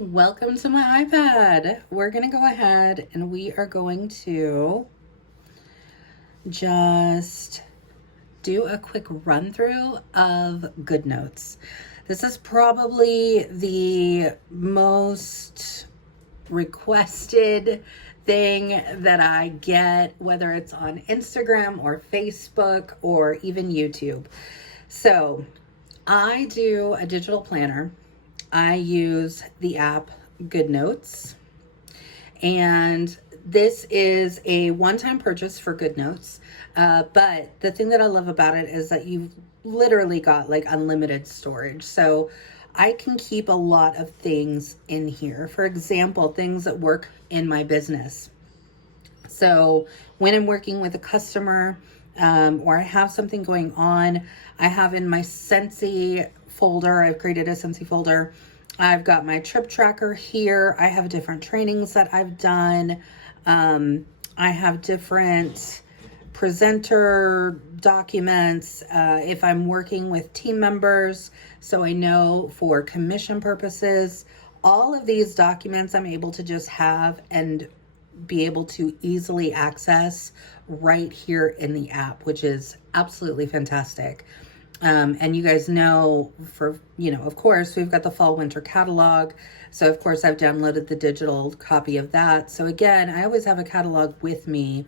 Welcome to my iPad. We're going to go ahead and we are going to just do a quick run through of GoodNotes. This is probably the most requested thing that I get, whether it's on Instagram or Facebook or even YouTube. So I do a digital planner. I use the app GoodNotes, and this is a one-time purchase for GoodNotes. But the thing that I love about it is that you've literally got like unlimited storage. So I can keep a lot of things in here. For example, things that work in my business. So when I'm working with a customer, or I have something going on, I have in my Scentsy folder, I've created a Scentsy folder. I've got my trip tracker here. I have different trainings that I've done. I have different presenter documents if I'm working with team members, so I know for commission purposes. All of these documents I'm able to just have and be able to easily access right here in the app, which is absolutely fantastic. And you guys know, of course, we've got the fall winter catalog. So of course I've downloaded the digital copy of that. So again, I always have a catalog with me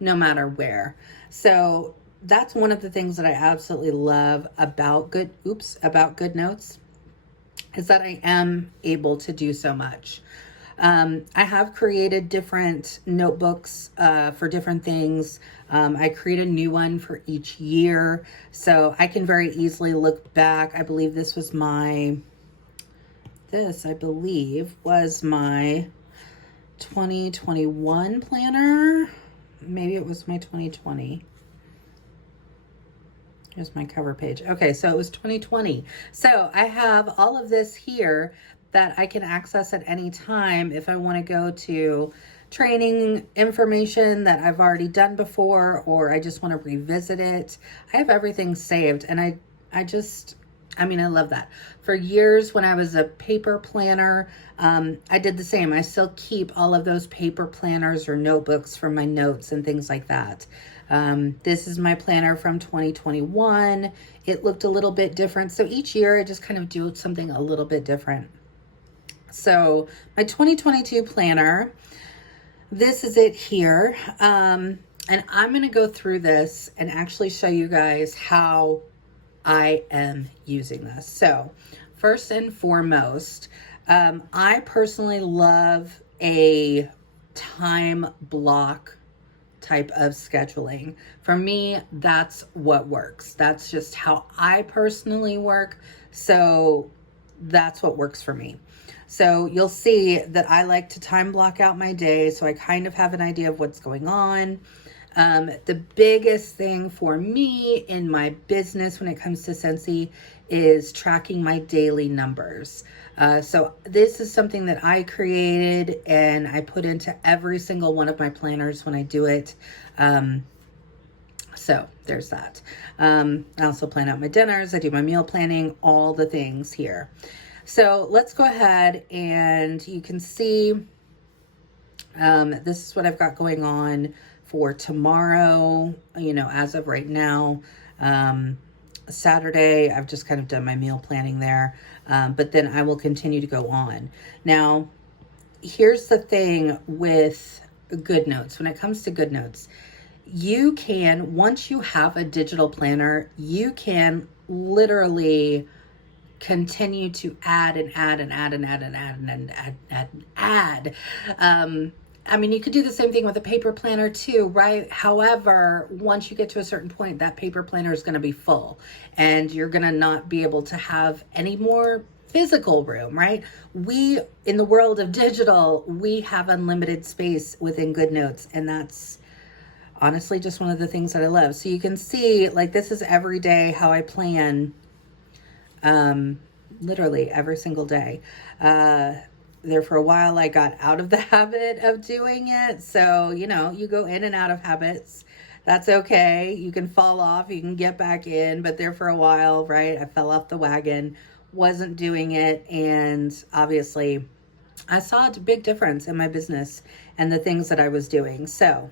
no matter where. So that's one of the things that I absolutely love about GoodNotes, is that I am able to do so much. I have created different notebooks for different things. I create a new one for each year, so I can very easily look back. I believe this was my 2021 planner. Maybe it was my 2020. Here's my cover page. Okay, so it was 2020. So I have all of this here that I can access at any time if I want to go to training information that I've already done before, or I just want to revisit it. I have everything saved, and I love that. For years when I was a paper planner, I did the same. I still keep all of those paper planners or notebooks for my notes and things like that. This is my planner from 2021. It looked a little bit different. So each year I just kind of do something a little bit different. So my 2022 planner, this is it here. And I'm going to go through this and actually show you guys how I am using this. So first and foremost, I personally love a time block type of scheduling. For me, that's what works. That's just how I personally work. So that's what works for me. So you'll see that I like to time block out my day, so I kind of have an idea of what's going on. The biggest thing for me in my business when it comes to Scentsy is tracking my daily numbers. So this is something that I created and I put into every single one of my planners when I do it. So there's that. I also plan out my dinners. I do my meal planning, all the things here. So let's go ahead and you can see this is what I've got going on for tomorrow, as of right now. Saturday, I've just kind of done my meal planning there, but then I will continue to go on. Now, here's the thing with GoodNotes. When it comes to GoodNotes, you can, once you have a digital planner, you can literally continue to add and add and add and add and add and add. You could do the same thing with a paper planner too, right? However, once you get to a certain point, that paper planner is going to be full and you're going to not be able to have any more physical room, right? We, in the world of digital, we have unlimited space within GoodNotes, and that's honestly just one of the things that I love. So you can see, like, this is every day how I plan, literally every single day. There for a while, I got out of the habit of doing it. So, you go in and out of habits. That's okay. You can fall off, you can get back in, but there for a while, right? I fell off the wagon, wasn't doing it. And obviously I saw a big difference in my business and the things that I was doing. So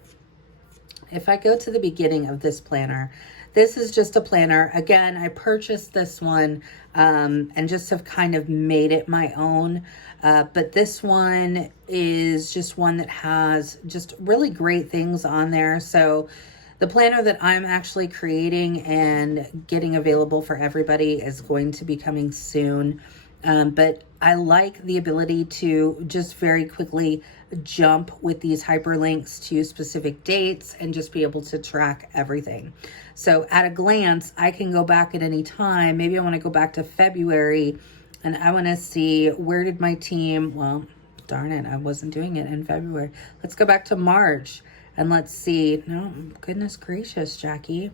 if I go to the beginning of this planner, this is just a planner. Again, I purchased this one and just have kind of made it my own. But this one is just one that has just really great things on there. So the planner that I'm actually creating and getting available for everybody is going to be coming soon. But I like the ability to just very quickly jump with these hyperlinks to specific dates and just be able to track everything. So at a glance, I can go back at any time. Maybe I want to go back to February and I want to see where did my team, well, darn it, I wasn't doing it in February. Let's go back to March and let's see. No, goodness gracious, Jacqui.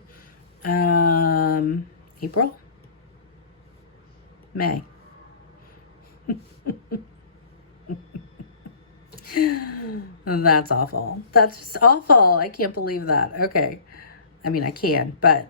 April? May. That's awful. That's just awful. I can't believe that. Okay. I mean, I can, but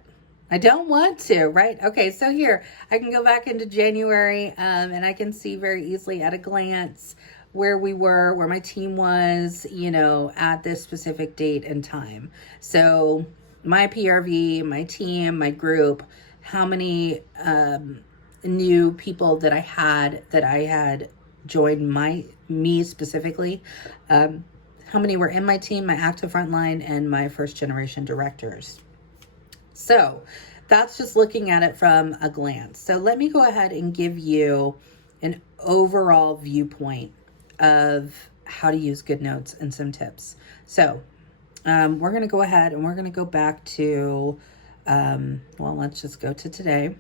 I don't want to, right? Okay, so here, I can go back into January, and I can see very easily at a glance where we were, where my team was, you know, at this specific date and time. So my PRV, my team, my group, how many new people that I had joined me specifically, how many were in my team, my active frontline, and my first generation directors. So that's just looking at it from a glance. So let me go ahead and give you an overall viewpoint of how to use GoodNotes and some tips. So we're going to go ahead and we're going to go back to, well, let's just go to today.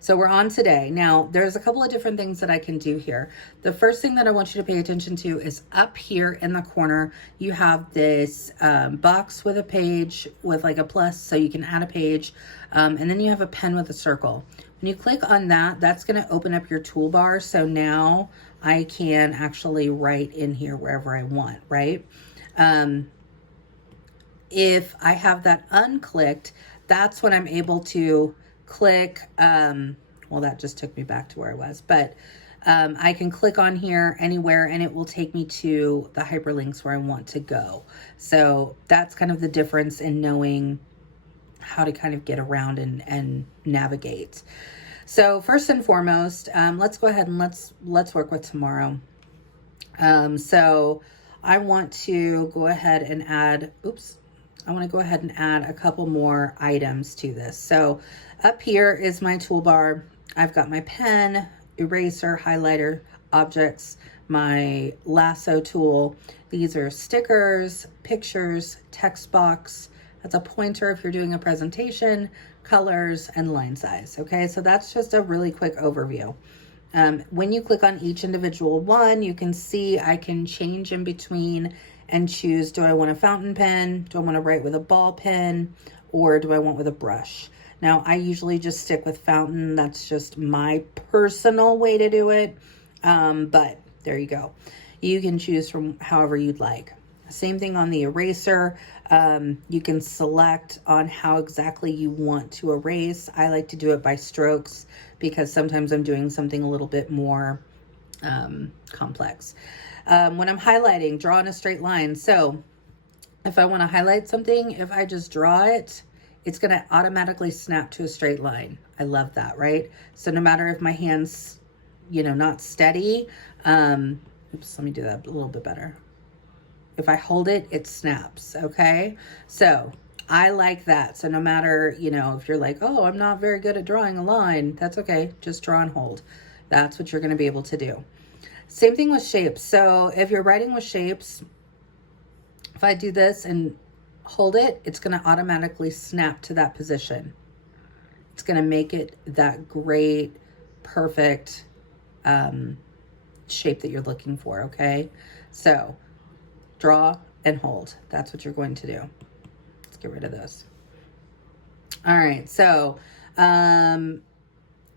So we're on today. Now, there's a couple of different things that I can do here. The first thing that I want you to pay attention to is up here in the corner, you have this box with a page with like a plus, so you can add a page. And then you have a pen with a circle. When you click on that, that's going to open up your toolbar. So now I can actually write in here wherever I want, right? If I have that unclicked, that's when I'm able to click, well, that just took me back to where I was, but I can click on here anywhere and it will take me to the hyperlinks where I want to go. So that's kind of the difference in knowing how to kind of get around and navigate. So first and foremost, let's go ahead and let's work with tomorrow. So I want to go ahead and add, I want to go ahead and add a couple more items to this. So up here is my toolbar. I've got my pen, eraser, highlighter, objects, my lasso tool. These are stickers, pictures, text box. That's a pointer if you're doing a presentation, colors, and line size. Okay, so that's just a really quick overview. When you click on each individual one, you can see I can change in between and choose, do I want a fountain pen? Do I want to write with a ball pen? Or do I want with a brush? Now, I usually just stick with fountain. That's just my personal way to do it. But there you go. You can choose from however you'd like. Same thing on the eraser. You can select on how exactly you want to erase. I like to do it by strokes because sometimes I'm doing something a little bit more complex. When I'm highlighting, draw in a straight line. So if I want to highlight something, if I just draw it, it's going to automatically snap to a straight line. I love that, right? So no matter if my hand's, you know, not steady, let me do that a little bit better. If I hold it, it snaps, okay? So I like that. So no matter, you know, if you're like, oh, I'm not very good at drawing a line, that's okay. Just draw and hold. That's what you're going to be able to do. Same thing with shapes. So if you're writing with shapes, if I do this and hold it, it's going to automatically snap to that position. It's going to make it that great, perfect shape that you're looking for, okay? So draw and hold. That's what you're going to do. Let's get rid of those. All right, so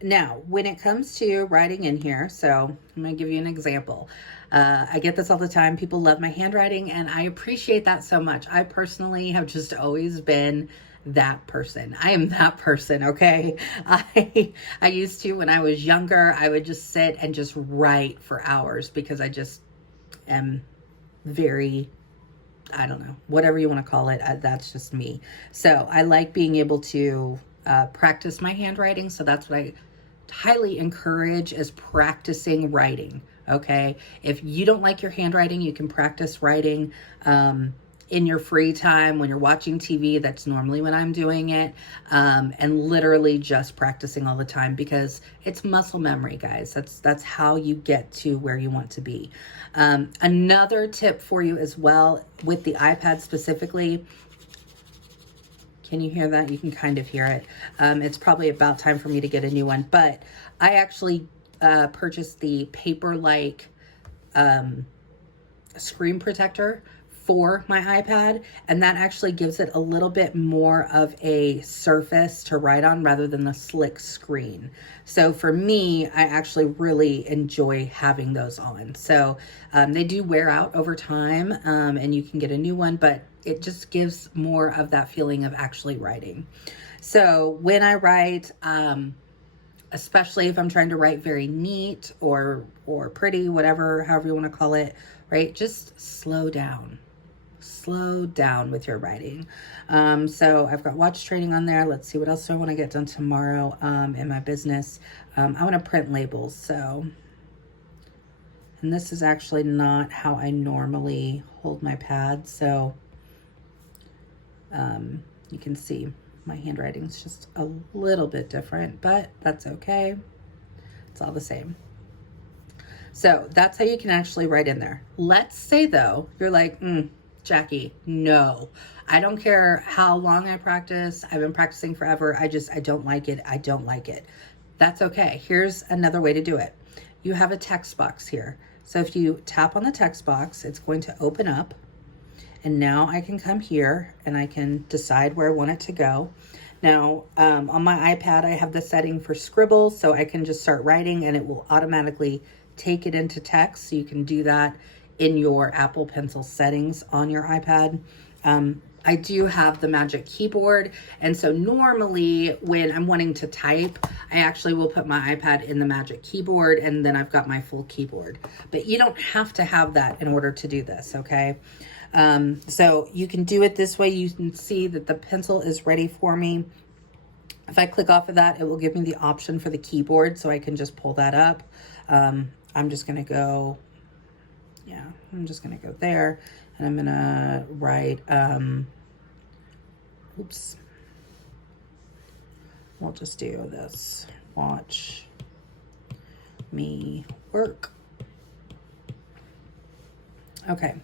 now, when it comes to writing in here, so I'm going to give you an example. I get this all the time. People love my handwriting, and I appreciate that so much. I personally have just always been that person. I am that person, okay? I used to, when I was younger, I would just sit and just write for hours because I just am very, I don't know, whatever you want to call it. That's just me. So I like being able to practice my handwriting. So that's what I highly encourage, is practicing writing. Okay. If you don't like your handwriting, you can practice writing in your free time when you're watching TV. That's normally when I'm doing it. And literally just practicing all the time, because it's muscle memory, guys. That's how you get to where you want to be. Another tip for you as well with the iPad specifically. Can you hear that? You can kind of hear it. It's probably about time for me to get a new one, but I actually purchased the paper-like screen protector for my iPad, and that actually gives it a little bit more of a surface to write on rather than the slick screen. So for me, I actually really enjoy having those on. So they do wear out over time, and you can get a new one, but it just gives more of that feeling of actually writing. So when I write, especially if I'm trying to write very neat or pretty, whatever, however you want to call it, right? Just slow down with your writing. So I've got watch training on there. Let's see, what else do I want to get done tomorrow in my business? I want to print labels. So, and this is actually not how I normally hold my pad. So you can see my handwriting's just a little bit different, but that's okay. It's all the same. So that's how you can actually write in there. Let's say though, you're like, Jacqui, no, I don't care how long I practice. I've been practicing forever. I don't like it. I don't like it. That's okay. Here's another way to do it. You have a text box here. So if you tap on the text box, it's going to open up. And now I can come here and I can decide where I want it to go. Now, on my iPad, I have the setting for scribble, so I can just start writing and it will automatically take it into text. So you can do that in your Apple Pencil settings on your iPad. I do have the Magic Keyboard, and so normally when I'm wanting to type, I actually will put my iPad in the Magic Keyboard, and then I've got my full keyboard. But you don't have to have that in order to do this, okay? So you can do it this way. You can see that the pencil is ready for me. If I click off of that, it will give me the option for the keyboard, so I can just pull that up. I'm just gonna go, I'm just gonna go there, and I'm gonna write, we'll just do this, watch me work. Okay,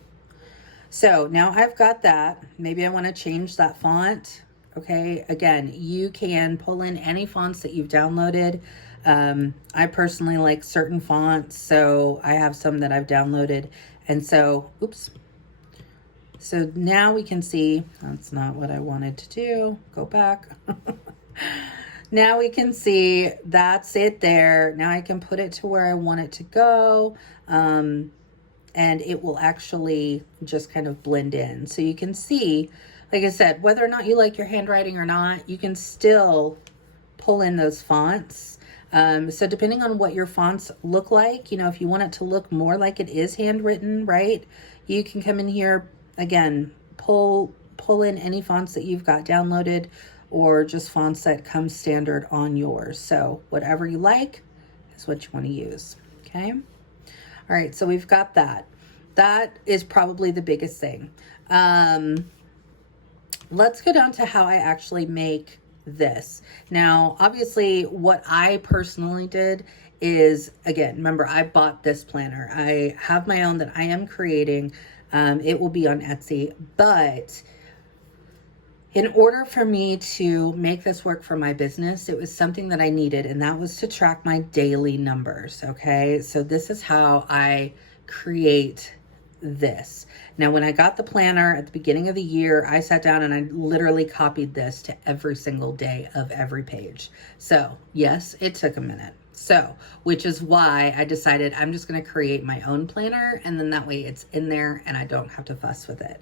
so now I've got that. Maybe I want to change that font. Okay, again, you can pull in any fonts that you've downloaded. I personally like certain fonts, so I have some that I've downloaded. And so, so now we can see, that's not what I wanted to do. Go back. Now we can see that's it there. Now I can put it to where I want it to go. And it will actually just kind of blend in. So you can see, like I said, whether or not you like your handwriting or not, you can still pull in those fonts. So depending on what your fonts look like, if you want it to look more like it is handwritten, right? You can come in here, again, pull in any fonts that you've got downloaded, or just fonts that come standard on yours. So whatever you like is what you want to use, okay? All right, so we've got that. That is probably the biggest thing. Let's go down to how I actually make this. Now, obviously, what I personally did is, again, remember, I bought this planner. I have my own that I am creating. It will be on Etsy, but in order for me to make this work for my business, it was something that I needed, and that was to track my daily numbers, okay? So this is how I create this. Now, when I got the planner at the beginning of the year, I sat down and I literally copied this to every single day of every page. So yes, it took a minute. So, which is why I decided I'm just going to create my own planner, and then that way it's in there and I don't have to fuss with it.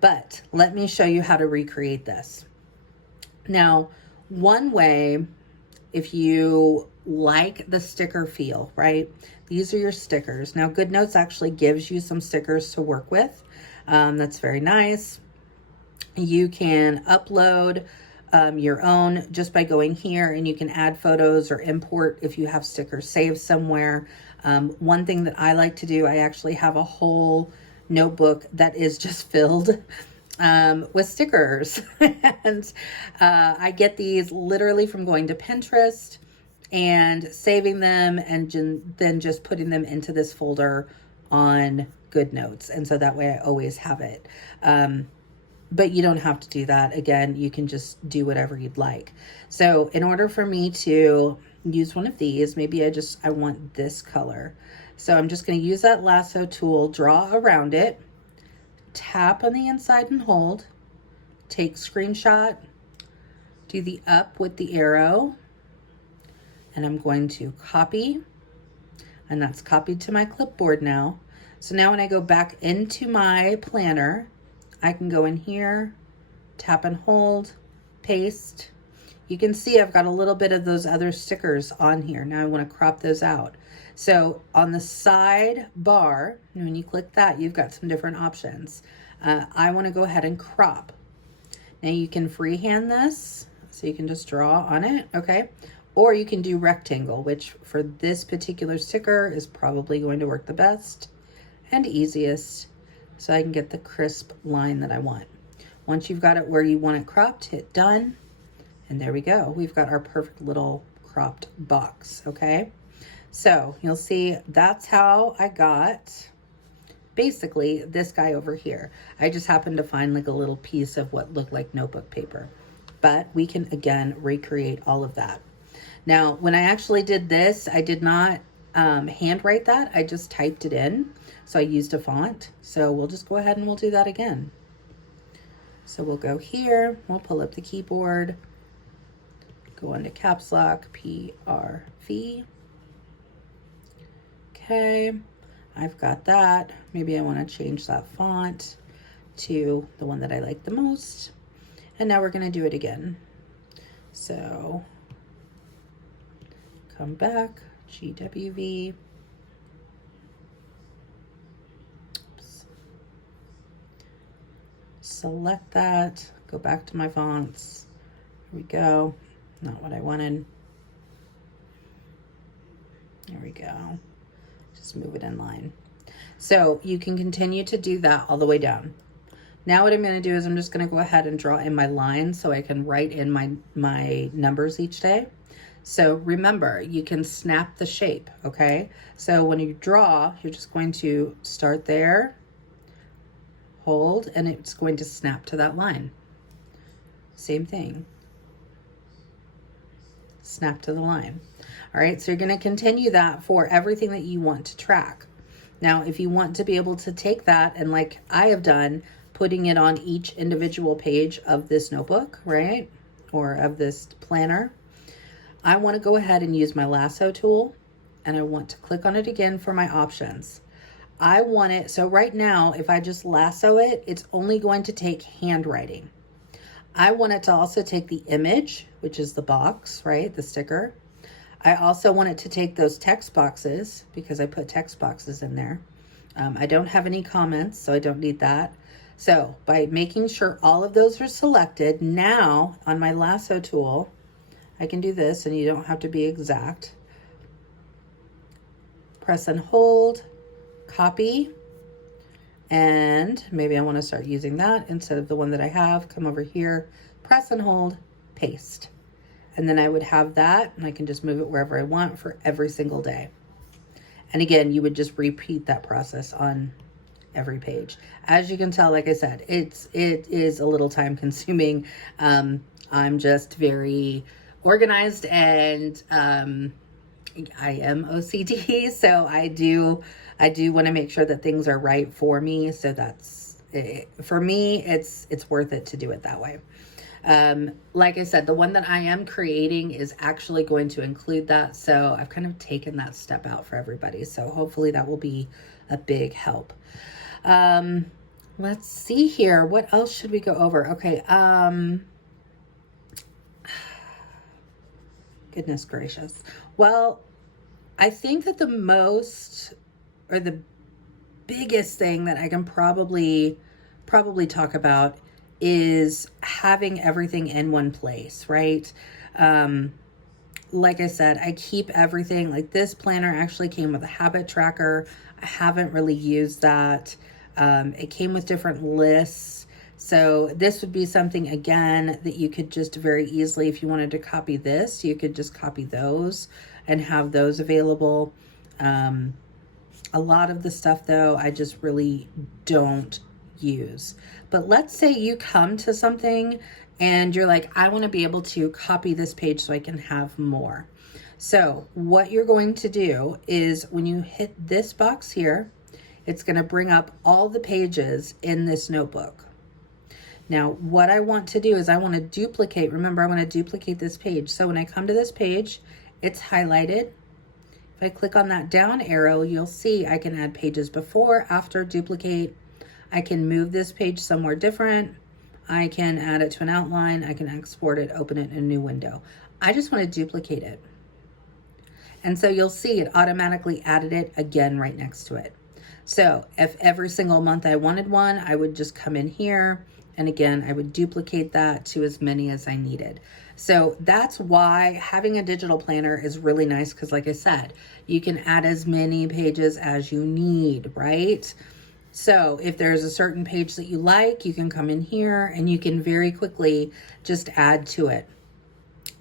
But let me show you how to recreate this. Now, one way, if you like the sticker feel, right? These are your stickers. Now, GoodNotes actually gives you some stickers to work with. That's very nice. You can upload your own just by going here, and you can add photos or import if you have stickers saved somewhere. One thing that I like to do, I actually have a whole notebook that is just filled with stickers. And I get these literally from going to Pinterest and saving them, and then just putting them into this folder on GoodNotes. And so that way I always have it. But you don't have to do that. Again, you can just do whatever you'd like. So in order for me to use one of these, maybe I want this color. So I'm just going to use that lasso tool, draw around it, tap on the inside and hold, take screenshot, do the up with the arrow, and I'm going to copy, and that's copied to my clipboard now. So now when I go back into my planner, I can go in here, tap and hold, paste. You can see I've got a little bit of those other stickers on here. Now I want to crop those out. So on the side bar, when you click that, you've got some different options. I want to go ahead and crop. Now you can freehand this, so you can just draw on it, okay? Or you can do rectangle, which for this particular sticker is probably going to work the best and easiest, so I can get the crisp line that I want. Once you've got it where you want it cropped, hit done, and there we go. We've got our perfect little cropped box, okay? So you'll see that's how I got basically this guy over here. I just happened to find like a little piece of what looked like notebook paper, but we can again recreate all of that. Now, when I actually did this, I did not handwrite that. I just typed it in. So I used a font. So we'll just go ahead and we'll do that again. So we'll go here, we'll pull up the keyboard, go into caps lock, PRV. Okay, I've got that. Maybe I want to change that font to the one that I like the most. And now we're going to do it again. So come back, GWV. Select that, go back to my fonts. Here we go. Not what I wanted. There we go. Just move it in line. So you can continue to do that all the way down. Now what I'm going to do is I'm just going to go ahead and draw in my lines so I can write in my numbers each day. So remember, you can snap the shape, okay? So when you draw, you're just going to start there, hold, and it's going to snap to that line. Same thing. Snap to the line. All right, so you're going to continue that for everything that you want to track. Now, if you want to be able to take that and, like I have done, putting it on each individual page of this notebook, right, or of this planner, I want to go ahead and use my lasso tool, and I want to click on it again for my options. I want it, so right now, if I just lasso it, it's only going to take handwriting. I want it to also take the image, which is the box, right, the sticker. I also want it to take those text boxes because I put text boxes in there. I don't have any comments, so I don't need that. So by making sure all of those are selected, now on my lasso tool, I can do this, and you don't have to be exact. Press and hold, copy, and maybe I want to start using that instead of the one that I have. Come over here, press and hold, paste. And then I would have that, and I can just move it wherever I want for every single day. And again, you would just repeat that process on every page. As you can tell, like I said, it is a little time consuming. I'm just very organized, and I am OCD, so I do want to make sure that things are right for me. So that's for me, it's worth it to do it that way. Like I said, the one that I am creating is actually going to include that. So I've kind of taken that step out for everybody. So hopefully that will be a big help. Let's see here. What else should we go over? Okay. Goodness gracious. Well, I think that the most, or the biggest thing that I can probably talk about is having everything in one place, right? Like I said, I keep everything. Like this planner actually came with a habit tracker. I haven't really used that. It came with different lists. So this would be something, again, that you could just very easily, if you wanted to copy this, you could just copy those and have those available. A lot of the stuff, though, I just really don't use. But let's say you come to something and you're like, I want to be able to copy this page so I can have more. So what you're going to do is when you hit this box here, it's going to bring up all the pages in this notebook. Now, what I want to do is I want to duplicate. Remember, I want to duplicate this page. So when I come to this page, it's highlighted. If I click on that down arrow, you'll see I can add pages before, after, duplicate. I can move this page somewhere different. I can add it to an outline. I can export it, open it in a new window. I just want to duplicate it. And so you'll see it automatically added it again right next to it. So if every single month I wanted one, I would just come in here. And again, I would duplicate that to as many as I needed. So that's why having a digital planner is really nice, because like I said, you can add as many pages as you need, right? So if there's a certain page that you like, you can come in here and you can very quickly just add to it.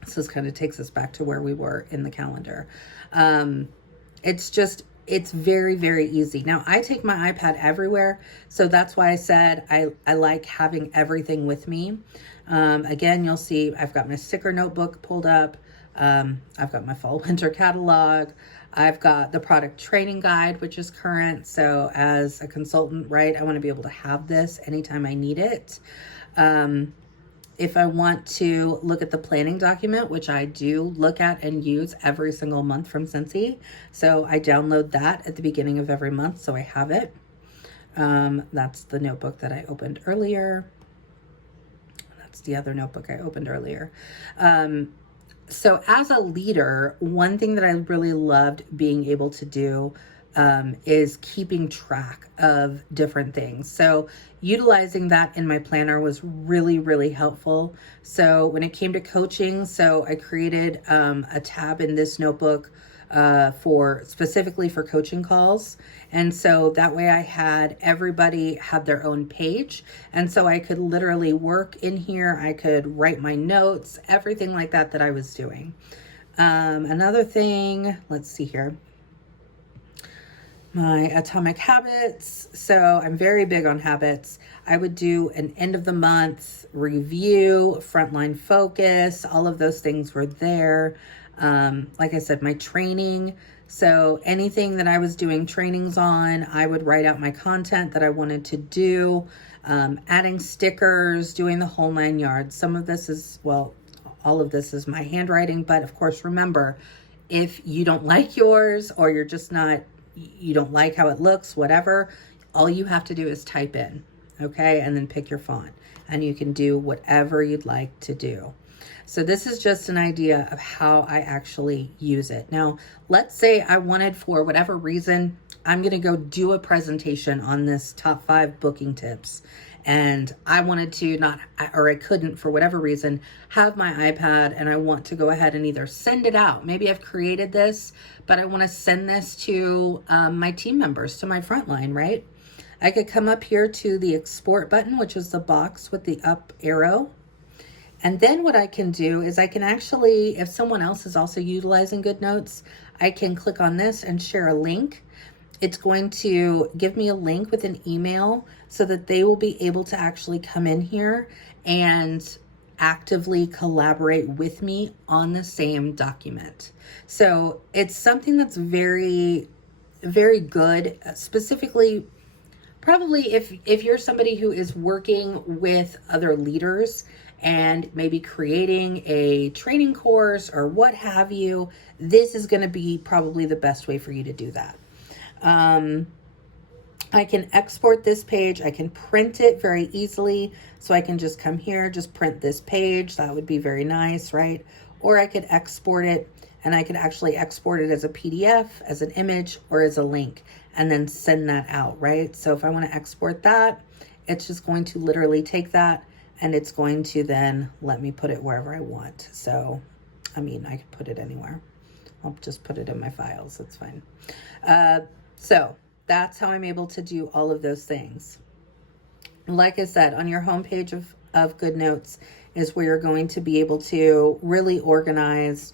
So this kind of takes us back to where we were in the calendar. It's very, very easy. Now, I take my iPad everywhere, so that's why I said I like having everything with me. Again, you'll see I've got my sticker notebook pulled up. I've got my fall winter catalog. I've got the product training guide, which is current. So as a consultant, right, I want to be able to have this anytime I need it. If I want to look at the planning document, which I do look at and use every single month from Scentsy. So I download that at the beginning of every month, so I have it. That's the notebook that I opened earlier. That's the other notebook I opened earlier. So as a leader, one thing that I really loved being able to do is keeping track of different things. So utilizing that in my planner was really, really helpful. So when it came to coaching, so I created a tab in this notebook specifically for coaching calls. And so that way I had everybody have their own page. And so I could literally work in here. I could write my notes, everything like that I was doing. Another thing, let's see here. My atomic habits. So I'm very big on habits. I would do an end of the month review, frontline focus, all of those things were there. Like I said, my training. So anything that I was doing trainings on, I would write out my content that I wanted to do, adding stickers, doing the whole 9 yards. Some of this is, well, all of this is my handwriting, but of course, remember, if you don't like yours or you're just not, you don't like how it looks, whatever, all you have to do is type in, okay? And then pick your font and you can do whatever you'd like to do. So this is just an idea of how I actually use it. Now, let's say I wanted, for whatever reason, I'm going to go do a presentation on this top 5 booking tips. And I wanted to not, or I couldn't for whatever reason, have my iPad, and I want to go ahead and either send it out. Maybe I've created this, but I want to send this to my team members, to my frontline, right? I could come up here to the export button, which is the box with the up arrow. And then what I can do is I can actually, if someone else is also utilizing GoodNotes, I can click on this and share a link. It's going to give me a link with an email so that they will be able to actually come in here and actively collaborate with me on the same document. So it's something that's very, very good, specifically, probably if you're somebody who is working with other leaders and maybe creating a training course or what have you, this is going to be probably the best way for you to do that. I can export this page. I can print it very easily. So I can just come here, just print this page. That would be very nice, right? or I could export it, and I could actually export it as a PDF, as an image, or as a link, and then send that out, right? So if I want to export that, it's just going to literally take that, and it's going to then let me put it wherever I want. So, I mean, I could put it anywhere. I'll just put it in my files. That's fine. So that's how I'm able to do all of those things. Like I said, on your homepage of GoodNotes is where you're going to be able to really organize.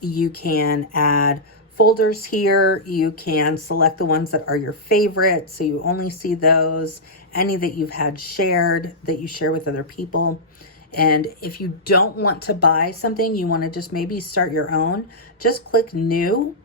You can add folders here. You can select the ones that are your favorite, so you only see those. Any that you've had shared, that you share with other people. And if you don't want to buy something, you want to just maybe start your own, just click New.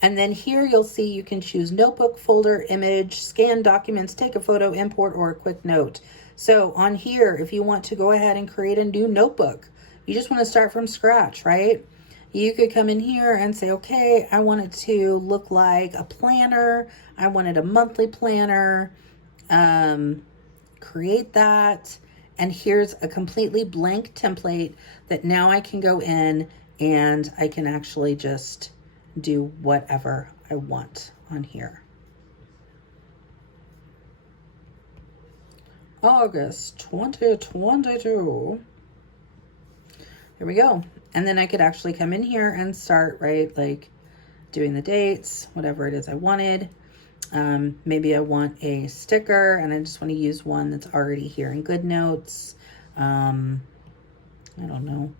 And then here you'll see you can choose notebook, folder, image, scan documents, take a photo, import, or a quick note. So on here, if you want to go ahead and create a new notebook, you just want to start from scratch, right? You could come in here and say, okay, I want it to look like a planner. I wanted a monthly planner. Create that. And here's a completely blank template that now I can go in and I can actually just do whatever I want on here. August 2022. There we go. And then I could actually come in here and start, right, like doing the dates, whatever it is I wanted. Maybe I want a sticker and I just want to use one that's already here in GoodNotes. I don't know.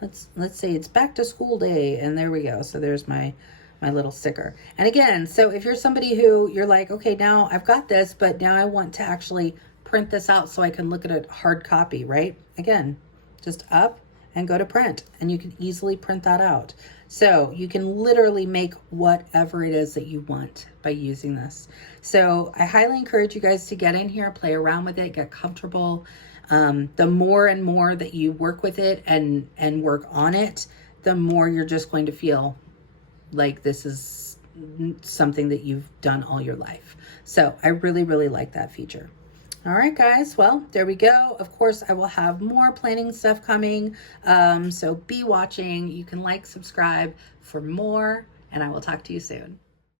Let's say it's back to school day, and there we go. So there's my little sticker. And again, so if you're somebody who you're like, okay, now I've got this, but now I want to actually print this out so I can look at a hard copy, right? Again, just up and go to print, and you can easily print that out. So you can literally make whatever it is that you want by using this. So I highly encourage you guys to get in here, play around with it, get comfortable. The more and more that you work with it and work on it, the more you're just going to feel like this is something that you've done all your life. So I really, really like that feature. All right, guys. Well, there we go. Of course, I will have more planning stuff coming. So be watching. You can like, subscribe for more, and I will talk to you soon.